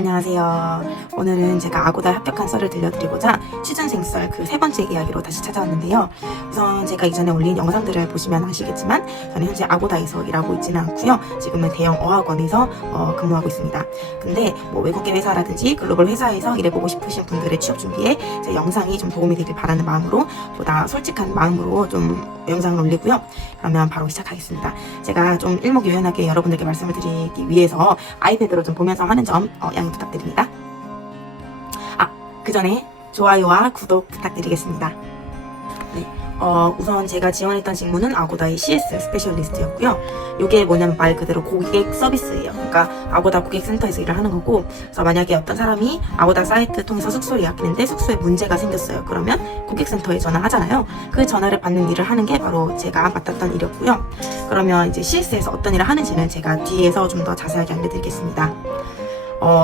안녕하세요. 오늘은 제가 아고다에 합격한 썰을 들려드리고자 취준생 썰 그 세 번째 이야기로 다시 찾아왔는데요. 우선 제가 이전에 올린 영상들을 보시면 아시겠지만 저는 현재 아고다에서 일하고 있지는 않고요. 지금은 대형 어학원에서 근무하고 있습니다. 근데 뭐 외국계 회사라든지 글로벌 회사에서 일해보고 싶으신 분들의 취업 준비에 제 영상이 좀 도움이 되길 바라는 마음으로 보다 솔직한 마음으로 좀 영상을 올리고요. 그러면 바로 시작하겠습니다. 제가 좀 일목요연하게 여러분들께 말씀을 드리기 위해서 아이패드로 좀 보면서 하는 점 양해 부탁드립니다. 그 전에 좋아요와 구독 부탁드리겠습니다. 네, 우선 제가 지원했던 직무는 아고다의 CS 스페셜리스트였고요. 이게 뭐냐면 말 그대로 고객 서비스예요. 그러니까 아고다 고객센터에서 일을 하는 거고, 그래서 만약에 어떤 사람이 아고다 사이트 통해서 숙소를 예약했는데 숙소에 문제가 생겼어요. 그러면 고객센터에 전화하잖아요. 그 전화를 받는 일을 하는 게 바로 제가 맡았던 일이었고요. 그러면 이제 CS에서 어떤 일을 하는지는 제가 뒤에서 좀 더 자세하게 알려드리겠습니다.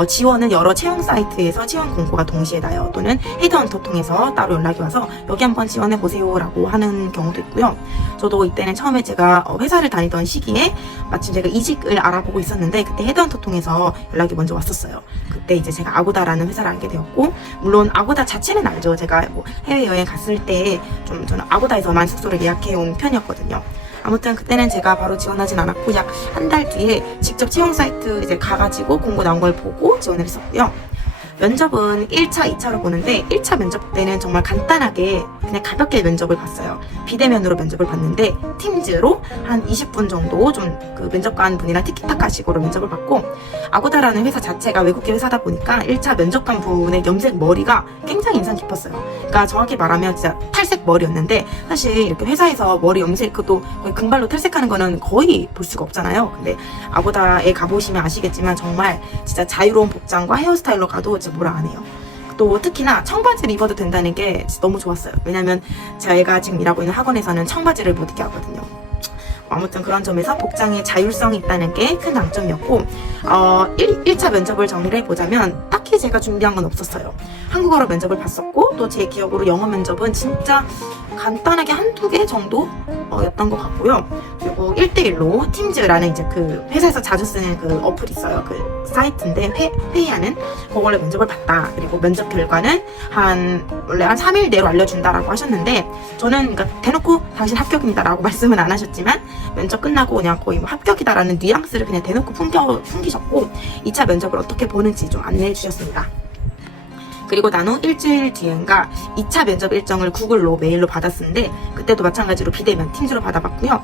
지원은 여러 채용 사이트에서 채용 공고가 동시에 나요. 또는 헤드헌터 통해서 따로 연락이 와서 여기 한번 지원해보세요 라고 하는 경우도 있고요. 저도 이때는 처음에 제가 회사를 다니던 시기에 마침 제가 이직을 알아보고 있었는데 그때 헤드헌터 통해서 연락이 먼저 왔었어요. 그때 이제 제가 아고다라는 회사를 알게 되었고, 물론 아고다 자체는 알죠. 제가 뭐 해외여행 갔을 때 저는 아고다에서만 숙소를 예약해온 편이었거든요. 아무튼 그때는 제가 바로 지원하진 않았고 약 한 달 뒤에 직접 채용 사이트 이제 가가지고 공고 나온 걸 보고 지원을 했었고요. 면접은 1차, 2차로 보는데 1차 면접 때는 정말 간단하게 그냥 가볍게 면접을 봤어요. 비대면으로 면접을 봤는데 팀즈로 한 20분 정도 좀 그 면접관 분이랑 티키타카 식으로 면접을 받고, 아고다라는 회사 자체가 외국계 회사다 보니까 1차 면접관 분의 염색 머리가 굉장히 인상 깊었어요. 그러니까 정확히 말하면 진짜 탈색 머리였는데, 사실 이렇게 회사에서 머리 염색 그것도 거의 금발로 탈색하는 거는 거의 볼 수가 없잖아요. 근데 아고다에 가보시면 아시겠지만 정말 진짜 자유로운 복장과 헤어스타일로 가도 진짜 뭐라 안 해요. 또 특히나 청바지를 입어도 된다는 게 너무 좋았어요. 왜냐면 제가 지금 일하고 있는 학원에서는 청바지를 못 입게 하거든요. 아무튼 그런 점에서 복장에 자율성이 있다는 게 큰 장점이었고, 1차 면접을 정리를 해보자면 딱히 제가 준비한 건 없었어요. 한국어로 면접을 봤었고, 또 제 기억으로 영어 면접은 진짜 간단하게 한두 개 정도 였던 것 같고요. 그리고 1대1로 팀즈라는 이제 그 회사에서 자주 쓰는 그 어플이 있어요. 그 사이트인데 회의하는 그걸로 면접을 봤다. 그리고 면접 결과는 원래 한 3일 내로 알려준다라고 하셨는데, 저는 그러니까 대놓고 당신 합격입니다 라고 말씀은 안 하셨지만 면접 끝나고 그냥 거의 뭐 합격이다라는 뉘앙스를 그냥 대놓고 풍기셨고 2차 면접을 어떻게 보는지 좀 안내해 주셨습니다. 그리고 난 후 일주일 뒤엔가 2차 면접 일정을 구글로 메일로 받았는데 그때도 마찬가지로 비대면 팀즈로 받아봤고요.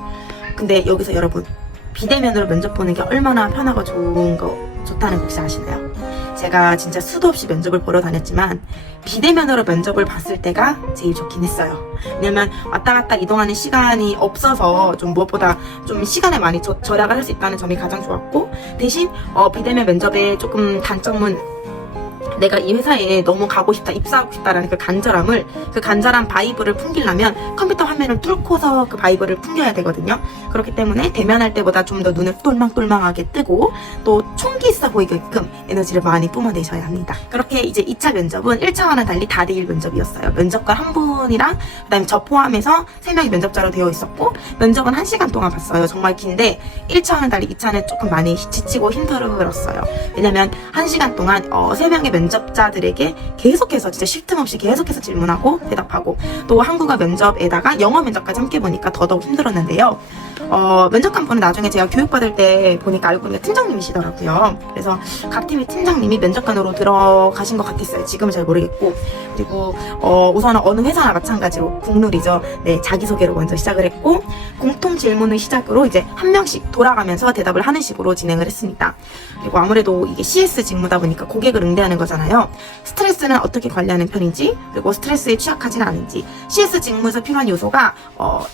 근데 여기서 여러분, 비대면으로 면접 보는 게 얼마나 편하고 좋다는 거 혹시 아시나요? 제가 진짜 수도 없이 면접을 보러 다녔지만 비대면으로 면접을 봤을 때가 제일 좋긴 했어요. 왜냐면 왔다 갔다 이동하는 시간이 없어서 좀 무엇보다 좀 시간을 많이 절약을 할 수 있다는 점이 가장 좋았고, 대신 비대면 면접의 조금 단점은 내가 이 회사에 너무 가고 싶다, 입사하고 싶다라는 그 간절한 바이브를 풍기려면 컴퓨터 화면을 뚫고서 그 바이브를 풍겨야 되거든요. 그렇기 때문에 대면할 때보다 좀 더 눈을 똘망똘망하게 뜨고 또 총기 있어 보이게끔 에너지를 많이 뿜어내셔야 합니다. 그렇게 이제 2차 면접은 1차와는 달리 다대일 면접이었어요. 면접관 한 분이랑 그다음에 저 포함해서 3명이 면접자로 되어 있었고, 면접은 1시간 동안 봤어요. 정말 긴데 1차와는 달리 2차는 조금 많이 지치고 힘들었어요. 왜냐면 1시간 동안 3명의 면접자들에게 계속해서 진짜 쉴 틈 없이 계속해서 질문하고 대답하고, 또 한국어 면접에다가 영어 면접까지 함께 보니까 더더욱 힘들었는데요. 면접관 분은 나중에 제가 교육받을 때 보니까 알고 보니까 팀장님이시더라고요. 그래서 각 팀의 팀장님이 면접관으로 들어가신 것 같았어요. 지금은 잘 모르겠고. 그리고 우선은 어느 회사나 마찬가지로 국룰이죠. 네, 자기소개를 먼저 시작을 했고, 공통 질문을 시작으로 이제 한 명씩 돌아가면서 대답을 하는 식으로 진행을 했습니다. 그리고 아무래도 이게 CS 직무다 보니까 고객을 응대하는 거잖아요. 스트레스는 어떻게 관리하는 편인지, 그리고 스트레스에 취약하지는 않은지, CS 직무에서 필요한 요소가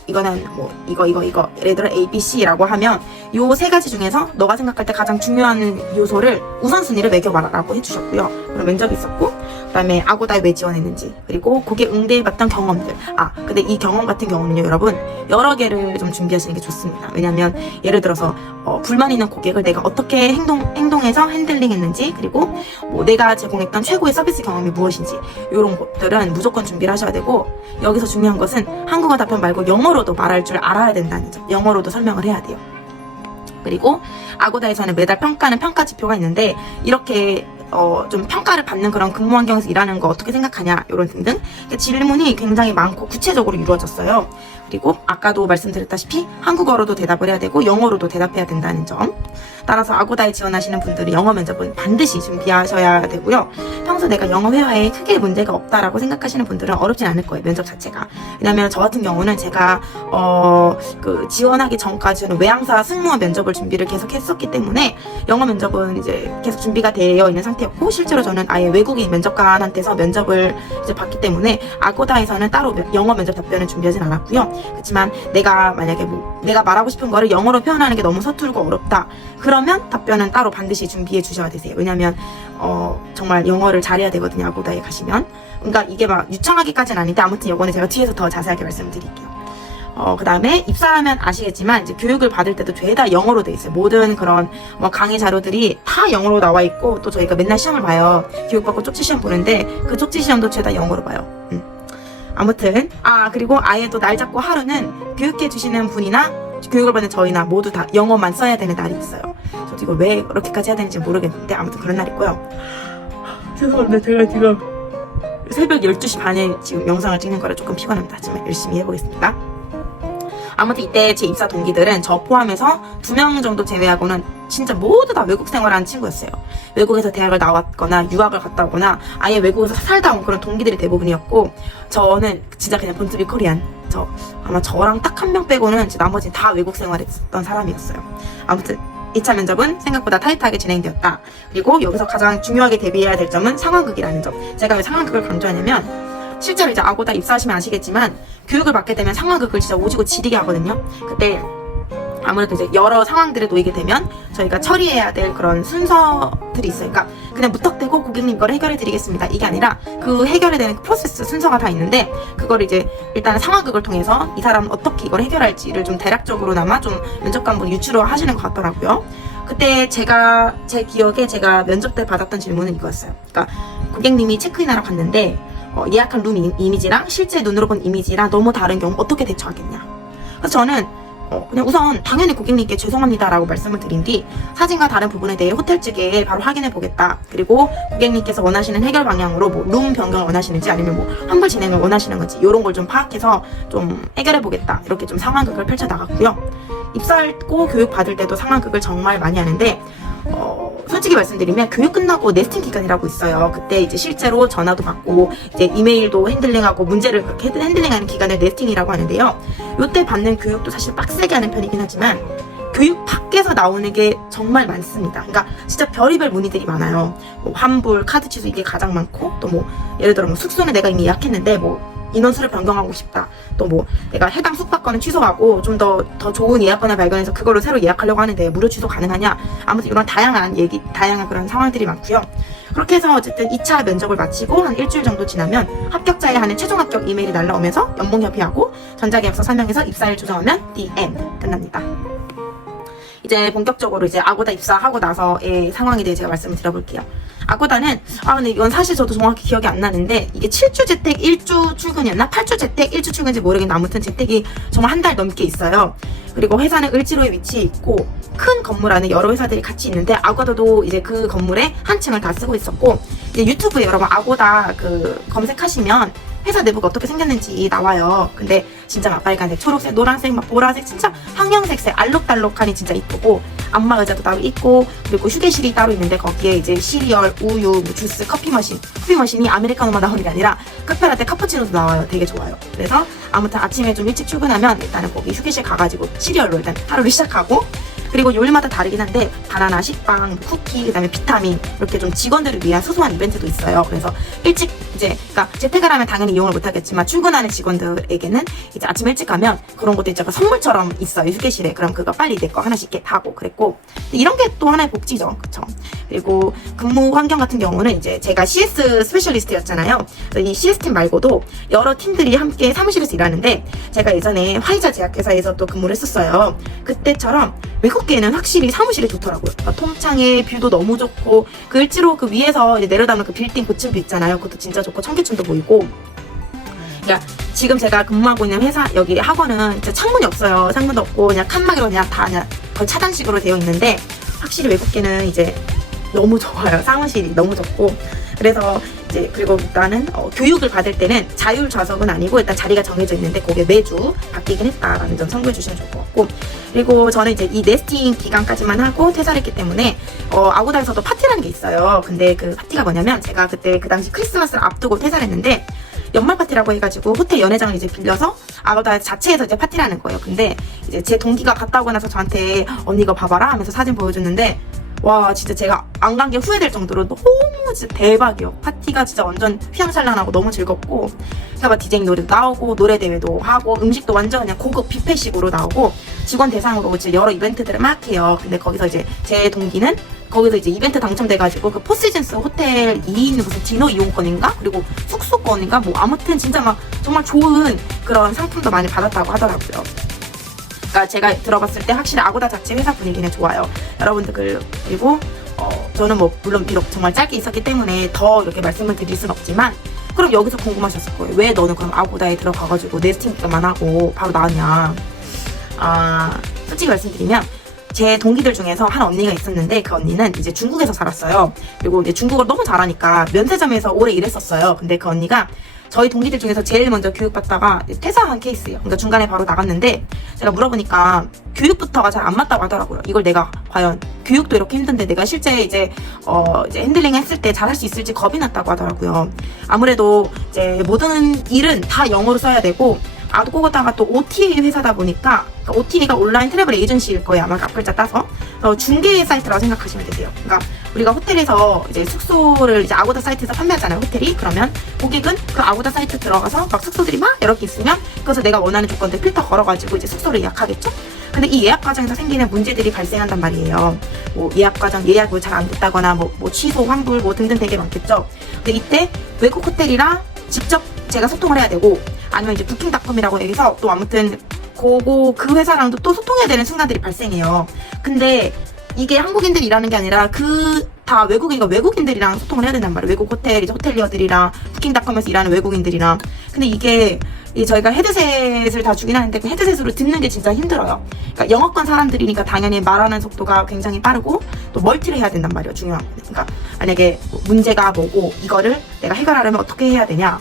이거는 뭐 이거 예를 들어 ABC라고 하면 요 세 가지 중에서 너가 생각할 때 가장 중요한 요소를 우선순위를 매겨봐라라고 해주셨고요. 그럼 면접이 있었고, 그 다음에 아고다에 왜 지원했는지, 그리고 고객 응대해봤던 경험들. 근데 이 경험 같은 경우는요, 여러분 여러 개를 좀 준비하시는 게 좋습니다. 왜냐면 예를 들어서 불만 있는 고객을 내가 어떻게 행동해서 핸들링했는지, 그리고 뭐 내가 제공했던 최고의 서비스 경험이 무엇인지, 이런 것들은 무조건 준비를 하셔야 되고, 여기서 중요한 것은 한국어 답변 말고 영어로도 말할 줄 알아야 된다는 점, 영어로도 설명을 해야 돼요. 그리고 아고다에서는 매달 평가는 평가 지표가 있는데, 이렇게 좀 평가를 받는 그런 근무 환경에서 일하는 거 어떻게 생각하냐 이런 등등 질문이 굉장히 많고 구체적으로 이루어졌어요. 그리고 아까도 말씀드렸다시피 한국어로도 대답을 해야 되고 영어로도 대답해야 된다는 점. 따라서 아고다에 지원하시는 분들은 영어 면접은 반드시 준비하셔야 되고요. 평소 내가 영어 회화에 크게 문제가 없다라고 생각하시는 분들은 어렵진 않을 거예요, 면접 자체가. 왜냐면 저 같은 경우는 제가 지원하기 전까지는 외항사 승무원 면접을 준비를 계속 했었기 때문에 영어 면접은 이제 계속 준비가 되어 있는 상태였고, 실제로 저는 아예 외국인 면접관한테서 면접을 이제 받기 때문에 아고다에서는 따로 영어 면접 답변을 준비하진 않았고요. 그렇지만 내가 만약에 내가 말하고 싶은 거를 영어로 표현하는 게 너무 서툴고 어렵다, 그러면 답변은 따로 반드시 준비해 주셔야 되세요. 왜냐면 정말 영어를 잘해야 되거든요, 아고다에 가시면. 그러니까 이게 막 유창하기까지는 아닌데, 아무튼 이거는 제가 뒤에서 더 자세하게 말씀드릴게요. 그 다음에 입사하면 아시겠지만 이제 교육을 받을 때도 죄다 영어로 돼 있어요. 모든 그런 강의 자료들이 다 영어로 나와 있고, 또 저희가 맨날 시험을 봐요. 교육받고 쪽지 시험 보는데 그 쪽지 시험도 죄다 영어로 봐요. 아무튼 그리고 아예 또 날 잡고 하루는 교육해 주시는 분이나 교육을 받는 저희나 모두 다 영어만 써야 되는 날이 있어요. 저도 이걸 왜 그렇게까지 해야 되는지 모르겠는데 아무튼 그런 날 있고요. 죄송합니다. 제가 지금 새벽 12시 반에 지금 영상을 찍는 거라 조금 피곤합니다. 하지만 열심히 해보겠습니다. 아무튼 이때 제 입사 동기들은 저 포함해서 2명 정도 제외하고는 진짜 모두 다 외국 생활하는 친구였어요. 외국에서 대학을 나왔거나 유학을 갔다 오거나 아예 외국에서 살다 온 그런 동기들이 대부분이었고, 저는 진짜 그냥 본투비 코리안, 아마 저랑 딱 한 명 빼고는 나머지는 다 외국 생활했던 사람이었어요. 아무튼 2차 면접은 생각보다 타이트하게 진행되었다. 그리고 여기서 가장 중요하게 대비해야 될 점은 상황극이라는 점. 제가 왜 상황극을 강조하냐면, 실제로 이제 아고다 입사하시면 아시겠지만 교육을 받게 되면 상황극을 진짜 오지고 지리게 하거든요. 그때 아무래도 이제 여러 상황들에 놓이게 되면 저희가 처리해야 될 그런 순서들이 있어요. 그러니까 그냥 무턱대고 고객님 이걸 해결해 드리겠습니다, 이게 아니라 그 해결에 대한 프로세스 순서가 다 있는데, 그걸 이제 일단은 상황극을 통해서 이 사람은 어떻게 이걸 해결할지를 좀 대략적으로나마 좀 면접관분이 유추를 하시는 것 같더라고요. 그때 제 기억에 제가 면접 때 받았던 질문은 이거였어요. 그러니까 고객님이 체크인하러 갔는데 예약한 룸 이미지랑 실제 눈으로 본 이미지랑 너무 다른 경우 어떻게 대처하겠냐. 그래서 저는 그냥 우선 당연히 고객님께 죄송합니다라고 말씀을 드린 뒤 사진과 다른 부분에 대해 호텔 측에 바로 확인해 보겠다. 그리고 고객님께서 원하시는 해결 방향으로 룸 변경을 원하시는지 아니면 환불 진행을 원하시는 건지 이런 걸 좀 파악해서 좀 해결해 보겠다. 이렇게 좀 상황극을 펼쳐 나갔고요. 입사하고 교육 받을 때도 상황극을 정말 많이 하는데, 솔직히 말씀드리면 교육 끝나고 네스팅 기간이라고 있어요. 그때 이제 실제로 전화도 받고 이제 이메일도 핸들링하고 문제를 그렇게 핸들링하는 기간을 네스팅이라고 하는데요. 이때 받는 교육도 사실 빡세게 하는 편이긴 하지만 교육 밖에서 나오는 게 정말 많습니다. 그러니까 진짜 별의별 문의들이 많아요. 환불, 카드 취소 이게 가장 많고, 또 예를 들어 숙소는 내가 이미 예약했는데 인원수를 변경하고 싶다. 또 내가 해당 숙박권을 취소하고 좀 더 좋은 예약권을 발견해서 그거를 새로 예약하려고 하는데 무료 취소 가능하냐. 아무튼 이런 다양한 그런 상황들이 많고요. 그렇게 해서 어쨌든 2차 면접을 마치고 한 일주일 정도 지나면 합격자에 한해 최종 합격 이메일이 날라오면서 연봉협의하고 전자계약서 설명해서 입사일 조정하면 the end 끝납니다. 이제 본격적으로 이제 아고다 입사하고 나서의 상황에 대해 제가 말씀을 드려볼게요. 아고다는 근데 이건 사실 저도 정확히 기억이 안 나는데 이게 7주 재택 1주 출근이었나? 8주 재택 1주 출근인지 모르겠는데 아무튼 재택이 정말 한 달 넘게 있어요. 그리고 회사는 을지로에 위치해 있고 큰 건물 안에 여러 회사들이 같이 있는데 아고다도 이제 그 건물에 한 층을 다 쓰고 있었고, 이제 유튜브에 여러분 아고다 검색하시면 회사 내부가 어떻게 생겼는지 나와요. 근데 진짜 막 빨간색, 초록색, 노란색, 보라색, 진짜 황영색색 알록달록하니 진짜 이쁘고, 안마 의자도 따로 있고, 그리고 휴게실이 따로 있는데 거기에 이제 시리얼, 우유, 주스, 커피 머신이 아메리카노만 나오는 게 아니라 카페라떼, 카푸치노도 나와요. 되게 좋아요. 그래서 아무튼 아침에 좀 일찍 출근하면 일단은 거기 휴게실 가가지고 시리얼로 일단 하루를 시작하고, 그리고 요일마다 다르긴 한데 바나나, 식빵, 쿠키, 그다음에 비타민 이렇게 좀 직원들을 위한 소소한 이벤트도 있어요. 그래서 일찍 그러니까 재택을 하면 당연히 이용을 못하겠지만 출근하는 직원들에게는 이제 아침 일찍 가면 그런 것도 이제 선물처럼 있어요, 휴게실에. 그럼 그거 빨리 내 거 하나씩 이렇게 하고 그랬고, 이런 게 또 하나의 복지죠, 그쵸? 그리고 근무 환경 같은 경우는 이제 제가 CS 스페셜리스트였잖아요. 이 CS 팀 말고도 여러 팀들이 함께 사무실에서 일하는데, 제가 예전에 화이자 제약회사에서 또 근무를 했었어요. 그때처럼 외국계는 확실히 사무실이 좋더라고요. 그러니까 통창에 뷰도 너무 좋고, 그 을지로 그 위에서 이제 내려다보는 그 빌딩 고층 뷰 있잖아요. 그것도 진짜 좋고 청계천도 보이고. 그러니까 지금 제가 근무하고 있는 회사, 여기 학원은 진짜 창문이 없어요. 창문도 없고 그냥 칸막이로 그냥 다 그냥 거의 차단식으로 되어 있는데, 확실히 외국계는 이제 너무 좋아요. 사무실이 너무 좋고. 그래서 이제 그리고 일단은 교육을 받을 때는 자율 좌석은 아니고 일단 자리가 정해져 있는데 거기에 매주 바뀌긴 했다라는 점 참고해 주시면 좋을 것 같고. 그리고 저는 이제 이 네스팅 기간까지만 하고 퇴사를 했기 때문에 아고다에서도 파티라는 게 있어요. 근데 그 파티가 뭐냐면 제가 그때 그 당시 크리스마스를 앞두고 퇴사를 했는데 연말 파티라고 해가지고 호텔 연회장을 이제 빌려서 아고다 자체에서 이제 파티를 하는 거예요. 근데 이제 제 동기가 갔다 오고 나서 저한테 언니 이거 봐봐라 하면서 사진 보여줬는데 와 진짜 제가 안 간 게 후회될 정도로 너무 진짜 대박이요. 파티가 진짜 완전 휘황찬란하고 너무 즐겁고 제가 막 디제잉 노래도 나오고 노래 대회도 하고 음식도 완전 그냥 고급 뷔페식으로 나오고 직원 대상으로 이제 여러 이벤트들을 막 해요. 근데 거기서 이제 제 동기는 거기서 이제 이벤트 당첨돼가지고 그 포시즌스 호텔 2인 무슨 디너 이용권인가 그리고 숙소권인가 뭐 아무튼 진짜 막 정말 좋은 그런 상품도 많이 받았다고 하더라고요. 그러니까 제가 들어봤을 때 확실히 아고다 자체 회사 분위기는 좋아요. 여러분들 그리고 저는 뭐 물론 비록 정말 짧게 있었기 때문에 더 이렇게 말씀을 드릴 순 없지만 그럼 여기서 궁금하셨을 거예요. 왜 너는 그럼 아고다에 들어가가지고 네스팅 기간만 하고 바로 나왔냐. 솔직히 말씀드리면 제 동기들 중에서 한 언니가 있었는데 그 언니는 이제 중국에서 살았어요. 그리고 이제 중국어를 너무 잘하니까 면세점에서 오래 일했었어요. 근데 그 언니가 저희 동기들 중에서 제일 먼저 교육받다가 퇴사한 케이스예요. 그러니까 중간에 바로 나갔는데 제가 물어보니까 교육부터가 잘 안 맞다고 하더라고요. 이걸 내가 과연 교육도 이렇게 힘든데 내가 실제 이제 핸들링 했을 때 잘할 수 있을지 겁이 났다고 하더라고요. 아무래도 이제 모든 일은 다 영어로 써야 되고 아고다가 또 OTA 회사다 보니까 그러니까 OTA가 온라인 트래블 에이전시일 거예요. 아마 앞글자 따서 중개 사이트라고 생각하시면 되세요. 그러니까 우리가 호텔에서 이제 숙소를 이제 아고다 사이트에서 판매하잖아요. 호텔이. 그러면 고객은 그 아고다 사이트 들어가서 막 숙소들이 막 이렇게 있으면 그래서 내가 원하는 조건들 필터 걸어가지고 이제 숙소를 예약하겠죠. 근데 이 예약 과정에서 생기는 문제들이 발생한단 말이에요. 뭐 예약 과정 예약이 잘 안 됐다거나 뭐 취소 환불 뭐 등등 되게 많겠죠. 근데 이때 외국 호텔이랑 직접 제가 소통을 해야 되고 아니면 이제 부킹닷컴이라고 해서 또 아무튼 그 회사랑도 또 소통해야 되는 순간들이 발생해요. 근데 이게 한국인들이 일하는 게 아니라 다 외국인들이랑 소통을 해야 된단 말이에요. 외국 호텔, 이제 호텔리어들이랑 부킹닷컴에서 일하는 외국인들이랑. 근데 이게 저희가 헤드셋을 다 주긴 하는데 그 헤드셋으로 듣는 게 진짜 힘들어요. 그러니까 영어권 사람들이니까 당연히 말하는 속도가 굉장히 빠르고 또 멀티를 해야 된단 말이에요. 중요한 거. 그러니까 만약에 문제가 뭐고 이거를 내가 해결하려면 어떻게 해야 되냐,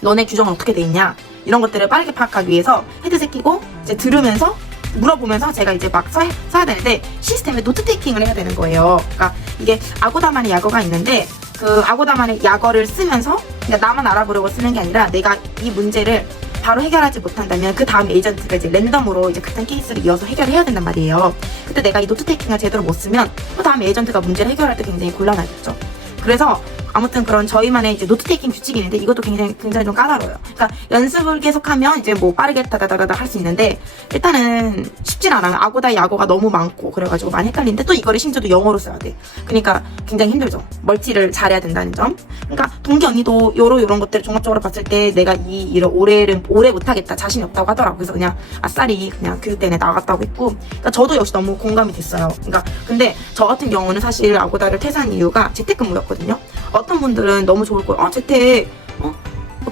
너네 규정은 어떻게 돼 있냐, 이런 것들을 빠르게 파악하기 위해서 헤드셋 끼고 이제 들으면서 물어보면서 제가 이제 막 써야 되는데 시스템에 노트 테이킹을 해야 되는 거예요. 그러니까 이게 아고다만의 약어가 있는데 그 아고다만의 약어를 쓰면서 그냥 나만 알아보려고 쓰는 게 아니라 내가 이 문제를 바로 해결하지 못한다면 그 다음 에이전트가 이제 랜덤으로 이제 같은 케이스를 이어서 해결해야 된단 말이에요. 그때 내가 이 노트 테이킹을 제대로 못 쓰면 그 다음 에이전트가 문제를 해결할 때 굉장히 곤란하겠죠. 그래서 아무튼 그런 저희만의 이제 노트 테이킹 규칙이 있는데 이것도 굉장히 좀 까다로워요. 그러니까 연습을 계속하면 이제 뭐 빠르게 다다다다다 할 수 있는데 일단은 쉽진 않아요. 아고다의 약어가 너무 많고 그래가지고 많이 헷갈리는데 또 이거를 심지어 또 영어로 써야 돼. 그러니까 굉장히 힘들죠. 멀티를 잘해야 된다는 점. 그러니까 동기 언니도 요런 것들을 종합적으로 봤을 때 내가 이 일을 오래 못하겠다, 자신이 없다고 하더라고. 그래서 그냥 아싸리 그냥 교육대회에 나갔다고 했고, 그러니까 저도 역시 너무 공감이 됐어요. 그러니까 근데 저 같은 경우는 사실 아고다를 퇴사한 이유가 재택근무였거든요. 어떤 분들은 너무 좋을 거예요. 재택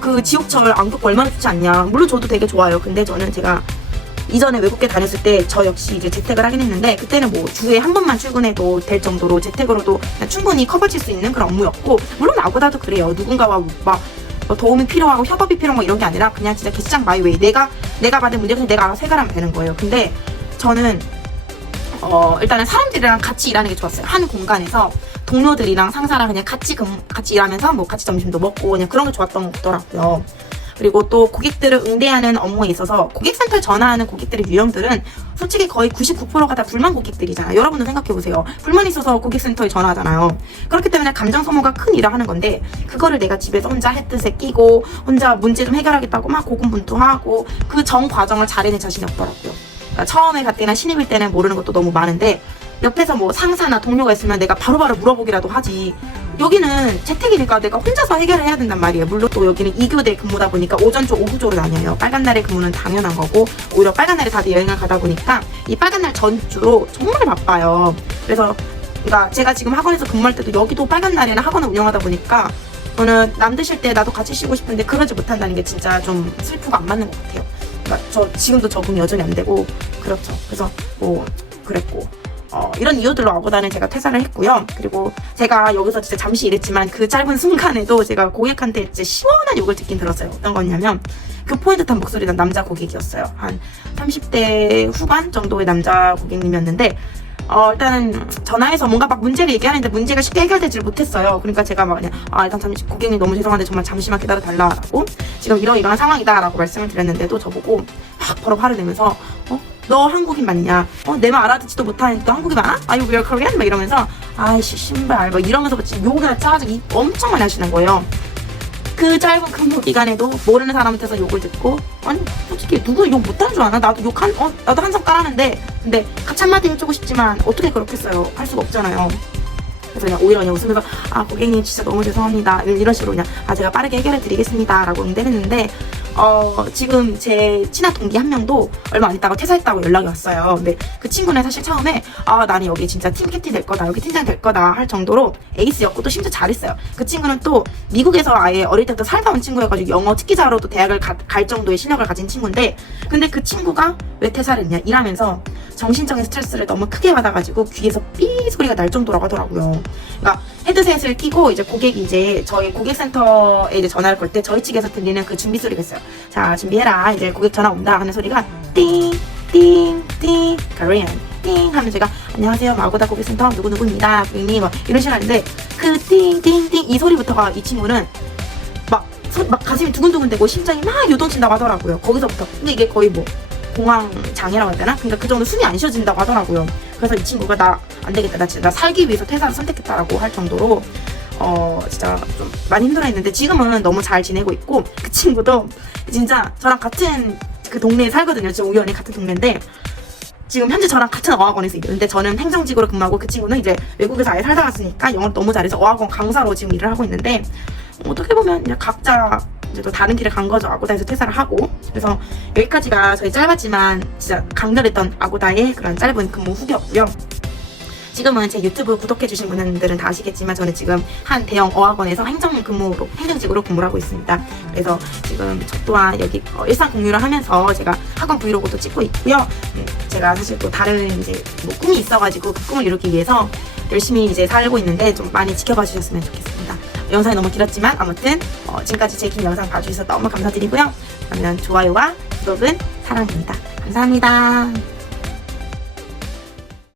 그 지옥철 안 겪고 얼마나 좋지 않냐. 물론 저도 되게 좋아요. 근데 저는 제가 이전에 외국계 다녔을 때 저 역시 이제 재택을 하긴 했는데 그때는 뭐 주에 한 번만 출근해도 될 정도로 재택으로도 그냥 충분히 커버칠 수 있는 그런 업무였고, 물론 아고다도 그래요. 누군가와 막 도움이 필요하고 협업이 필요한 거 이런 게 아니라 그냥 진짜 개시장 마이웨이 내가 받은 문제를 내가 알아서 해결하면 되는 거예요. 근데 저는 일단은 사람들이랑 같이 일하는 게 좋았어요. 한 공간에서 동료들이랑 상사랑 그냥 같이 일하면서 뭐 같이 점심도 먹고 그냥 그런 게 좋았던 것 같더라고요. 그리고 또 고객들을 응대하는 업무에 있어서 고객센터에 전화하는 고객들의 유형들은 솔직히 거의 99%가 다 불만 고객들이잖아요. 여러분도 생각해보세요. 불만이 있어서 고객센터에 전화하잖아요. 그렇기 때문에 감정 소모가 큰 일을 하는 건데 그거를 내가 집에서 혼자 헤드셋 끼고 혼자 문제 좀 해결하겠다고 막 고군분투하고 그 전 과정을 잘 해낼 자신이 없더라고요. 그러니까 처음에 갈 때나 신입일 때는 모르는 것도 너무 많은데 옆에서 뭐 상사나 동료가 있으면 내가 바로바로 물어보기라도 하지. 여기는 재택이니까 내가 혼자서 해결을 해야 된단 말이에요. 물론 또 여기는 2교대 근무다 보니까 오전조 오후조로 나뉘어요. 빨간 날의 근무는 당연한 거고 오히려 빨간 날에 다들 여행을 가다 보니까 이 빨간 날 전주로 정말 바빠요. 그래서 그러니까 제가 지금 학원에서 근무할 때도 여기도 빨간 날에는 학원을 운영하다 보니까 저는 남 드실 때 나도 같이 쉬고 싶은데 그러지 못한다는 게 진짜 좀 슬프고 안 맞는 것 같아요. 그러니까 지금도 적응이 여전히 안 되고 그렇죠. 그래서 뭐 그랬고 이런 이유들로 아고다는 제가 퇴사를 했고요. 그리고 제가 여기서 진짜 잠시 일했지만 그 짧은 순간에도 제가 고객한테 진짜 시원한 욕을 듣긴 들었어요. 어떤 거냐면 그 포인트한 목소리 난 남자 고객이었어요. 한 30대 후반 정도의 남자 고객님이었는데 일단은 전화해서 뭔가 막 문제를 얘기하는데 문제가 쉽게 해결되질 못했어요. 그러니까 제가 막 그냥 일단 잠시 고객님 너무 죄송한데 정말 잠시만 기다려달라고 지금 이러이러한 상황이다라고 말씀을 드렸는데도 저보고 막 바로 화를 내면서 너 한국인 맞냐? 내 말 알아듣지도 못하는데 너 한국인 맞아? Are you real Korean? 막 이러면서 아이씨 신발 막 이러면서 욕이나 짜증 엄청 많이 하시는 거예요. 그 짧은 근무 기간에도 모르는 사람한테서 욕을 듣고 아니 솔직히 누구 욕 못하는 줄 아나? 나도 나도 한성 깔았는데 근데 같이 한마디 해주고 싶지만 어떻게 그렇겠어요? 할 수가 없잖아요. 그래서 그냥 오히려 그냥 웃으면서 고객님 진짜 너무 죄송합니다 이런 식으로 그냥 제가 빠르게 해결해 드리겠습니다 라고 응대를 했는데 지금 제 친한 동기 한 명도 얼마 안 있다가 퇴사했다고 연락이 왔어요. 근데 그 친구는 사실 처음에 나는 여기 진짜 팀 캡틴 될 거다 여기 팀장 될 거다 할 정도로 에이스였고 또 심지어 잘했어요. 그 친구는 또 미국에서 아예 어릴 때부터 살다 온 친구여가지고 영어 특기자로도 대학을 갈 정도의 실력을 가진 친구인데 근데 그 친구가 왜 퇴사를 했냐 일하면서 정신적인 스트레스를 너무 크게 받아가지고 귀에서 삐 소리가 날 정도라고 하더라고요. 그러니까 헤드셋을 끼고 이제 고객이 이제 저희 고객센터에 이제 전화를 걸 때 저희 측에서 들리는 그 준비 소리가 있어요. 자 준비해라 이제 고객 전화 온다 하는 소리가 띵띵띵 Korean 띵 하면 제가 안녕하세요 아고다 고객센터 누구누구입니다 고객님 이런 식으로 하는데 그 띵띵띵 이 소리부터가 이 친구는 막 가슴이 두근두근대고 심장이 막 요동친다고 하더라고요. 거기서부터. 근데 이게 거의 공황 장애라고 해야 되나? 그러니까 그 정도 숨이 안 쉬어진다고 하더라고요. 그래서 이 친구가 나 안 되겠다. 나 진짜 나 살기 위해서 퇴사를 선택했다라고 할 정도로 진짜 좀 많이 힘들어했는데 지금은 너무 잘 지내고 있고 그 친구도 진짜 저랑 같은 그 동네에 살거든요. 진짜 우연히 같은 동네인데 지금 현재 저랑 같은 어학원에서 일해요. 근데 저는 행정직으로 근무하고 그 친구는 이제 외국에서 아예 살다 갔으니까 영어를 너무 잘해서 어학원 강사로 지금 일을 하고 있는데 어떻게 보면 그냥 각자 이제 또 다른 길을 간 거죠. 아고다에서 퇴사를 하고. 그래서 여기까지가 저희 짧았지만 진짜 강렬했던 아고다의 그런 짧은 근무 후기였고요. 지금은 제 유튜브 구독해주신 분들은 다 아시겠지만 저는 지금 한 대형 어학원에서 행정직으로 근무를 하고 있습니다. 그래서 지금 저 또한 여기 일상 공유를 하면서 제가 학원 브이로그도 찍고 있고요. 제가 사실 또 다른 이제 꿈이 있어가지고 그 꿈을 이루기 위해서 열심히 이제 살고 있는데 좀 많이 지켜봐 주셨으면 좋겠습니다. 영상이 너무 길었지만 아무튼 지금까지 제 긴 영상 봐주셔서 너무 감사드리고요. 그러면 좋아요와 구독은 사랑입니다. 감사합니다.